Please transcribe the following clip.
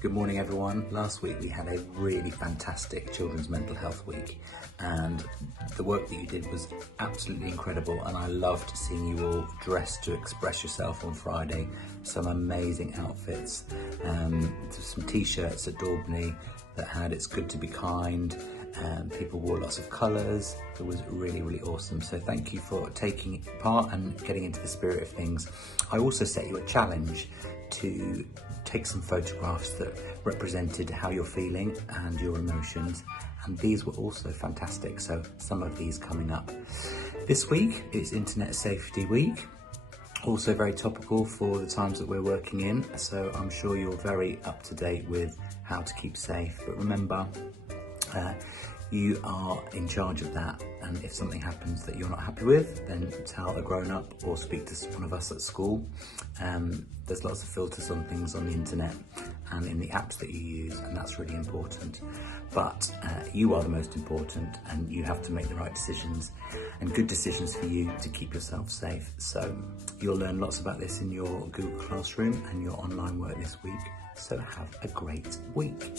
Good morning everyone. Last week we had a really fantastic Children's Mental Health Week and the work that you did was absolutely incredible, and I loved seeing you all dressed to express yourself on Friday. Some amazing outfits, some t-shirts at Daubney that had "It's good to be kind," people wore lots of colours. It was really, really awesome. So thank you for taking part and getting into the spirit of things. I also set you a challenge to take some photographs that represented how you're feeling and your emotions, and these were also fantastic, so some of these coming up. This week is Internet Safety Week, also very topical for the times that we're working in, so I'm sure you're very up to date with how to keep safe, but remember, you are in charge of that, and if something happens that you're not happy with, then tell a grown-up or speak to one of us at school. There's lots of filters on things on the internet and in the apps that you use, and that's really important. But you are the most important, and you have to make the right decisions and good decisions for you to keep yourself safe. So you'll learn lots about this in your Google Classroom and your online work this week. So have a great week.